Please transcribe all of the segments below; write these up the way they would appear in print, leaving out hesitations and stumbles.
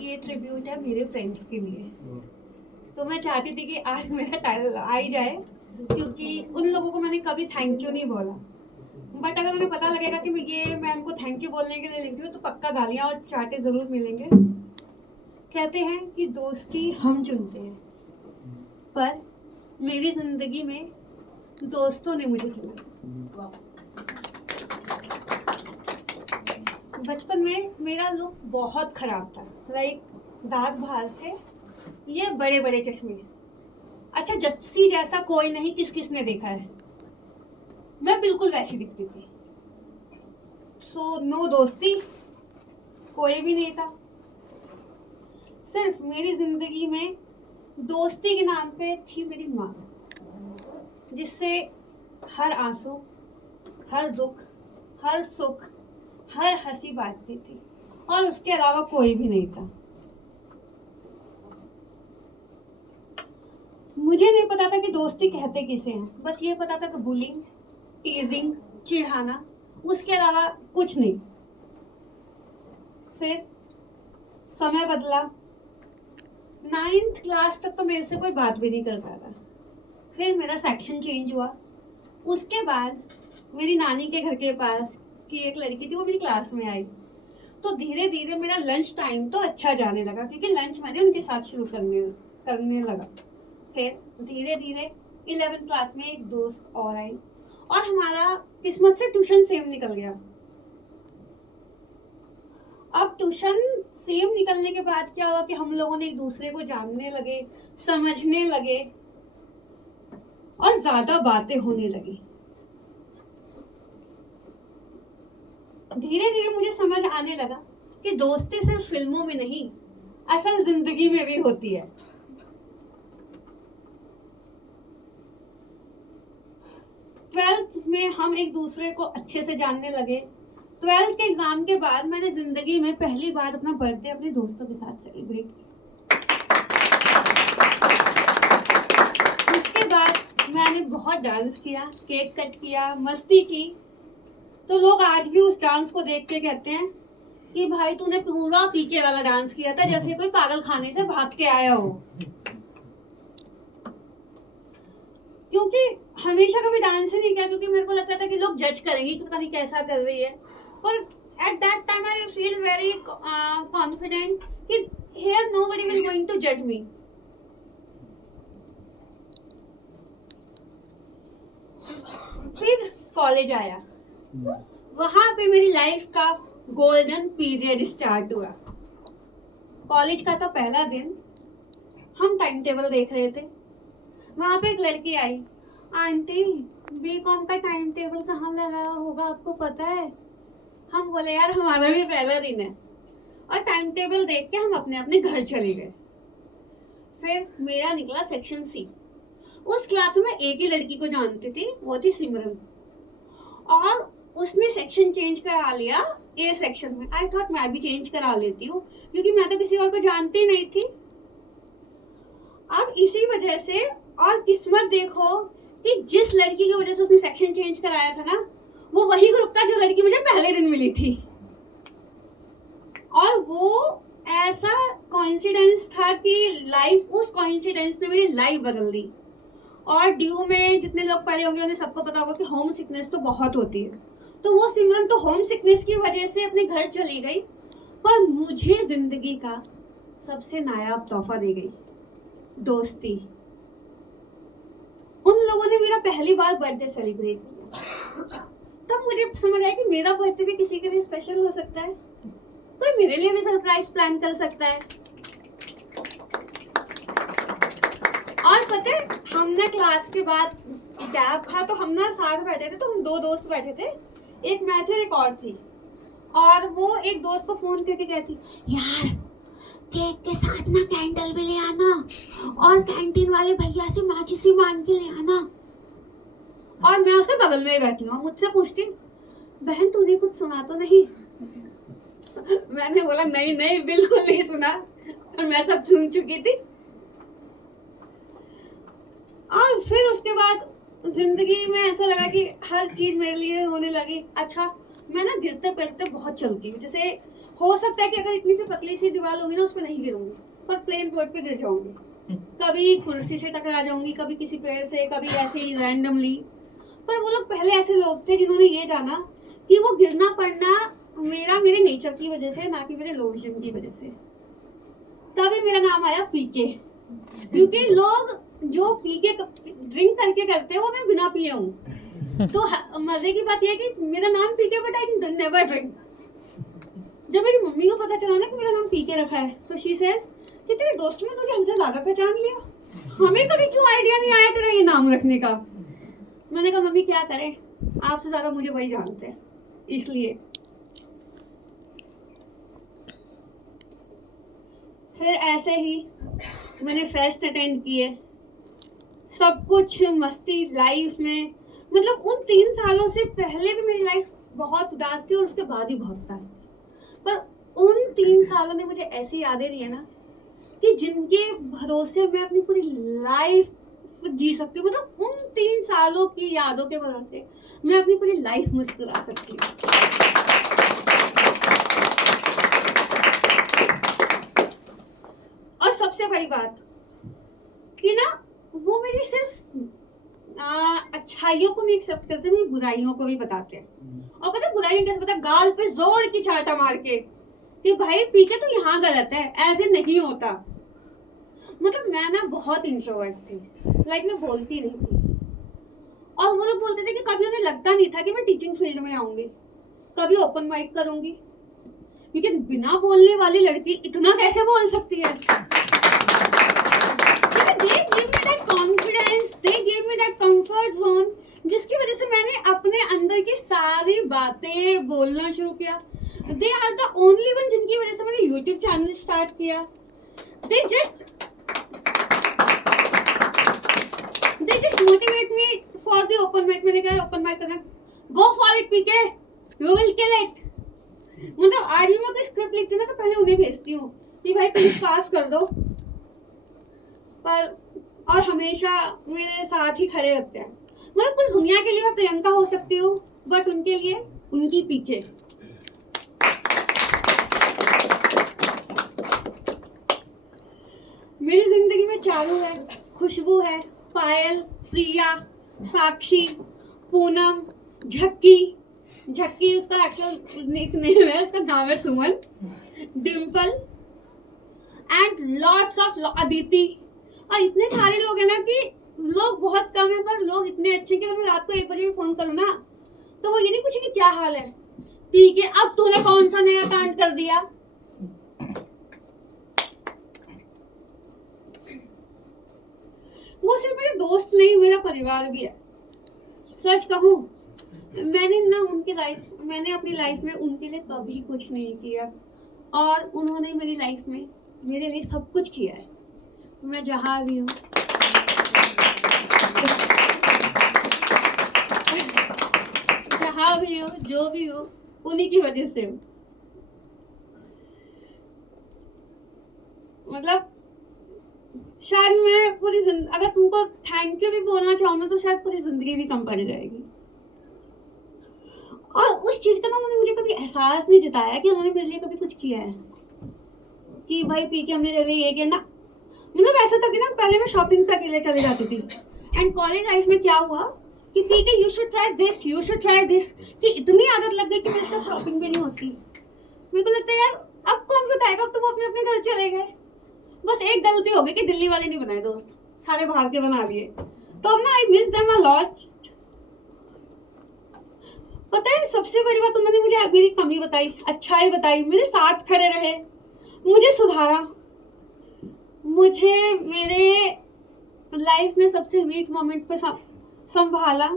ये ट्रिब्यूट है मेरे फ्रेंड्स के लिए। तो मैं चाहती थी कि आज मेरा टाइटल आ ही जाए, क्योंकि उन लोगों को मैंने कभी थैंक यू नहीं बोला। बट अगर उन्हें पता लगेगा कि मैं उनको थैंक यू बोलने के लिए लिखती हूँ तो पक्का गालियाँ और चाटे ज़रूर मिलेंगे। कहते हैं कि दोस्ती हम चुनते हैं, पर मेरी ज़िंदगी में दोस्तों ने मुझे चुना। बचपन में मेरा लुक बहुत खराब था, लाइक दांत बाहर थे, ये बड़े बड़े चश्मे। अच्छा, जस्सी जैसा कोई नहीं, किस किस ने देखा है, मैं बिल्कुल वैसी दिखती थी। सो नो दोस्ती, कोई भी नहीं था। सिर्फ मेरी जिंदगी में दोस्ती के नाम पे थी मेरी माँ, जिससे हर आंसू, हर दुख, हर सुख, हर हंसी बांटती थी, और उसके अलावा कोई भी नहीं था। मुझे नहीं पता था कि दोस्ती कहते किसे हैं, बस ये पता था कि बुलिंग, टीजिंग, चिढ़ाना, उसके अलावा कुछ नहीं। फिर समय बदला, 9th क्लास तक तो मेरे से कोई बात भी नहीं करता था। फिर मेरा सेक्शन चेंज हुआ। उसके बाद मेरी नानी के घर के पास की एक लड़की थी, वो मेरी क्लास में आई। तो धीरे धीरे मेरा लंच टाइम तो अच्छा जाने लगा, क्योंकि लंच मैंने उनके साथ शुरू करने लगा। फिर धीरे धीरे 11th क्लास में एक दोस्त और आई, और हमारा किस्मत से ट्यूशन सेम निकल गया। अब ट्यूशन सेम निकलने के बाद क्या हुआ कि हम लोगों ने एक दूसरे को जानने लगे, समझने लगे, और ज्यादा बातें होने लगी। धीरे धीरे मुझे समझ आने लगा कि दोस्ती सिर्फ फिल्मों में नहीं, असल जिंदगी में भी होती है। ट्वेल्थ में हम एक दूसरे को अच्छे से जानने लगे। 12th के एग्जाम के बाद मैंने जिंदगी में पहली बार अपना बर्थडे अपने दोस्तों के साथ सेलिब्रेट किया। उसके बाद मैंने बहुत डांस किया, केक कट किया, मस्ती की। तो लोग आज भी उस डांस को देख के कहते हैं कि भाई तूने पूरा पीके वाला डांस किया था, जैसे कोई पागल खाने से भाग के आया हो। क्योंकि हमेशा कभी डांस ही नहीं किया, क्योंकि मेरे को लगता था कि लोग जज करेंगे कि पता नहीं कैसा कर रही है। पर at that time I feel very confident कि here nobody will going to जज मी। फिर कॉलेज आया, वहां पे मेरी लाइफ का गोल्डन पीरियड स्टार्ट हुआ। कॉलेज का था पहला दिन, हम टाइम टेबल देख रहे थे। वहां पे एक लड़की आई, आंटी बीकॉम का टाइम टेबल कहाँ लगा होगा, आपको पता है? हम बोले यार हमारा भी पहला दिन है, और टाइम टेबल देख के हम अपने अपने घर चले गए। फिर मेरा निकला सेक्शन सी। उस क्लास में एक ही लड़की को जानती थी, वो थी सिमरन, और उसने सेक्शन चेंज करा लिया ए सेक्शन में। आई थॉट मैं भी चेंज करा लेती हूँ, क्योंकि मैं तो किसी और को जानती नहीं थी। अब इसी वजह से, और किस्मत देखो कि जिस लड़की की वजह से उसने सेक्शन चेंज कराया था ना, वो वही ग्रुप था जो लड़की मुझे पहले दिन मिली थी। और वो ऐसा कोइंसिडेंस था कि उस कोइंसिडेंस ने मेरी लाइफ बदल दी। और ड्यू में जितने लोग पढ़े होंगे उन्हें सबको पता होगा कि होम सिकनेस तो बहुत होती है। तो वो सिमरन तो होम सिकनेस की वजह से अपने घर चली गई, पर मुझे जिंदगी का सबसे नायाब तोहफा दे गई, दोस्ती। उन लोगों ने मेरा पहली बार बर्थडे सेलिब्रेट किया। तब मुझे समझ आया कि मेरा बर्थडे भी किसी के लिए स्पेशल हो सकता है, कोई मेरे लिए भी सरप्राइज प्लान कर सकता है। और पता है, हमने क्लास के बाद गैप था तो हम ना साथ बैठे थे, तो हम दो दोस्त बैठे थे, एक मैं थी एक और थी। और वो एक दोस्त को फोन करके कहती, यार केक के साथ ना कैंडल भी ले आना, और कैंटीन वाले भैया से माचिस भी मांग के ले आना। और मैं उसके बगल में ही बैठी हूँ, मुझसे पूछती, बहन तूने कुछ सुना तो नहीं? मैंने बोला नहीं नहीं बिल्कुल नहीं सुना, और मैं सब सुन चुकी थी। और फिर उसके बाद जिंदगी में ऐसा लगा कि हर चीज मेरे लिए होने लगी। अच्छा, मैं ना गिरते पड़ते बहुत चलती हूँ, जैसे हो सकता है कि अगर इतनी सी पतली सी दीवार होगी ना उस पर नहीं गिरूंगी, पर प्लेन रोड पे गिर जाऊंगी, कभी कुर्सी से टकरा जाऊंगी, कभी किसी पेड़ से, कभी ऐसे ही रैंडमली। पर वो लोग पहले ऐसे लोग थे जिन्होंने ये जाना कि वो गिरना पड़ना मेरे नेचर की वजह से, ना कि मेरे लो विजन की वजह से। तभी मेरा नाम आया पीके, क्योंकि लोग जो पीके ड्रिंक करके करते हैं वो मैं बिना पिए हूँ। तो मजे की बात यह है कि मेरा नाम पीके, बट आई नेवर ड्रिंक। जब मेरी मम्मी को पता चला ना कि मेरा नाम पीके रखा है, तो शी सेज कि तेरे दोस्त ने तुझे हमसे ज्यादा पहचान लिया, हमें कभी क्यों आइडिया नहीं आया तेरा ये नाम रखने का। मैंने कहा मम्मी क्या करें, आपसे ज्यादा मुझे वही जानते हैं, इसलिए। फिर ऐसे ही मैंने फेस्ट अटेंड किए, सब कुछ मस्ती लाइफ में। मतलब उन 3 सालों से पहले भी मेरी लाइफ बहुत उदास थी और उसके बाद ही बहुत उदास थी, पर उन 3 सालों ने मुझे ऐसी यादें दी है ना कि जिनके भरोसे मैं अपनी पूरी लाइफ जी सकती हूँ। मतलब उन 3 सालों की यादों के भरोसे मैं अपनी पूरी लाइफ मुस्कुरा सकती हूँ। और सबसे बड़ी बात कि ना वो मेरी सिर्फ अच्छाइयों को नहीं एक्सेप्ट करते, मेरी बुराइयों को भी बताते हैं। और पता बुराइयों कैसे पता, गाल पे जोर की चाटा मार के कि भाई पीके तो यहाँ गलत है, ऐसे नहीं होता। मतलब मैं ना बहुत इंट्रोवर्ट थी, लाइक मैं बोलती नहीं थी, और वो लोग बोलते थे कि कभी उन्हें लगता नहीं था कि मैं टीचिंग फील्ड में आऊंगी, कभी ओपन माइक करूंगी, लेकिन बिना बोलने वाली लड़की इतना कैसे बोल सकती है। They gave me that confidence, they gave me that comfort zone, जिसकी वजह से मैंने अपने अंदर की सारी बातें बोलना शुरू किया। They are the only one जिनकी वजह से मैंने YouTube चैनल स्टार्ट किया। They just motivate me for the open mic। मैंने कहा ओपन माइक करना, go for it PK, you will kill it। मतलब आज भी मैं कोई स्क्रिप्ट लिखती हूँ ना तो पहले उन्हें भेजती हूँ कि भाई प्लीज पास कर दो, पर और हमेशा मेरे साथ ही खड़े रहते हैं। मतलब पूरी दुनिया के लिए मैं प्रियंका हो सकती हूँ, बट उनके लिए उनकी पीछे। मेरी जिंदगी में चारू है, खुशबू है, पायल, प्रिया, साक्षी, पूनम, झक्की उसका एक्चुअल निकनेम है, उसका नाम है Suman, Dimple and lots of Aditi. और इतने सारे लोग हैं ना कि लोग बहुत कम है, पर लोग इतने अच्छे कि अगर मैं रात को 1 बजे भी फोन करूँ ना तो वो ये नहीं पूछेंगे क्या हाल है, ठीक है अब तूने कौन सा नया कांड कर दिया। वो सिर्फ मेरे दोस्त नहीं, मेरा परिवार भी है। सच कहूँ मैंने अपनी लाइफ में उनके लिए कभी कुछ नहीं किया, और उन्होंने मेरी लाइफ में मेरे लिए सब कुछ किया है। मैं जहाँ भी हूँ जो भी हूँ उन्हीं की वजह से हूँ। मतलब शायद मैं पूरी जिंदगी, अगर तुमको थैंक यू भी बोलना चाहूँ ना तो शायद पूरी जिंदगी भी कम पड़ जाएगी। और उस चीज का ना उन्होंने मुझे कभी एहसास नहीं जताया कि उन्होंने मेरे लिए कभी कुछ किया है कि भाई पीके हमने तेरे लिए ये किया ना। मतलब ऐसा था कि ना पहले मैं शॉपिंग पे अकेले चली जाती थी, एंड कॉलेज लाइफ में क्या हुआ कि पीके यू शुड ट्राई दिस, कि इतनी आदत लग गई कि मेरे साथ शॉपिंग भी नहीं होती। मेरे को लगता है यार अब कौन बताएगा, अब तो वो अपने अपने घर चले गए। बस एक गलती हो गई कि दिल्ली वाले नहीं बनाए दोस्त, सारे बाहर के बना लिए, तो अब ना I miss them a lot. पता है सबसे बड़ी बात, उन्होंने मुझे मेरी कमी बताई, अच्छाई बताई, मेरे साथ खड़े रहे, मुझे सुधारा, मुझे मेरे लाइफ में सबसे वीक मोमेंट पे संभाला,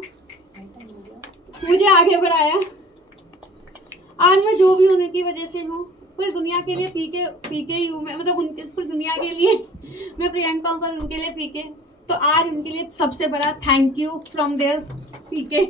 मुझे आगे बढ़ाया। आज मैं जो भी उन्हीं की वजह से हूँ, पूरी दुनिया के लिए पीके ही हूँ मैं। मतलब उनके पूरी दुनिया के लिए मैं प्रियंका हूँ, पर उनके लिए पीके। तो आज उनके लिए सबसे बड़ा thank you from there PK.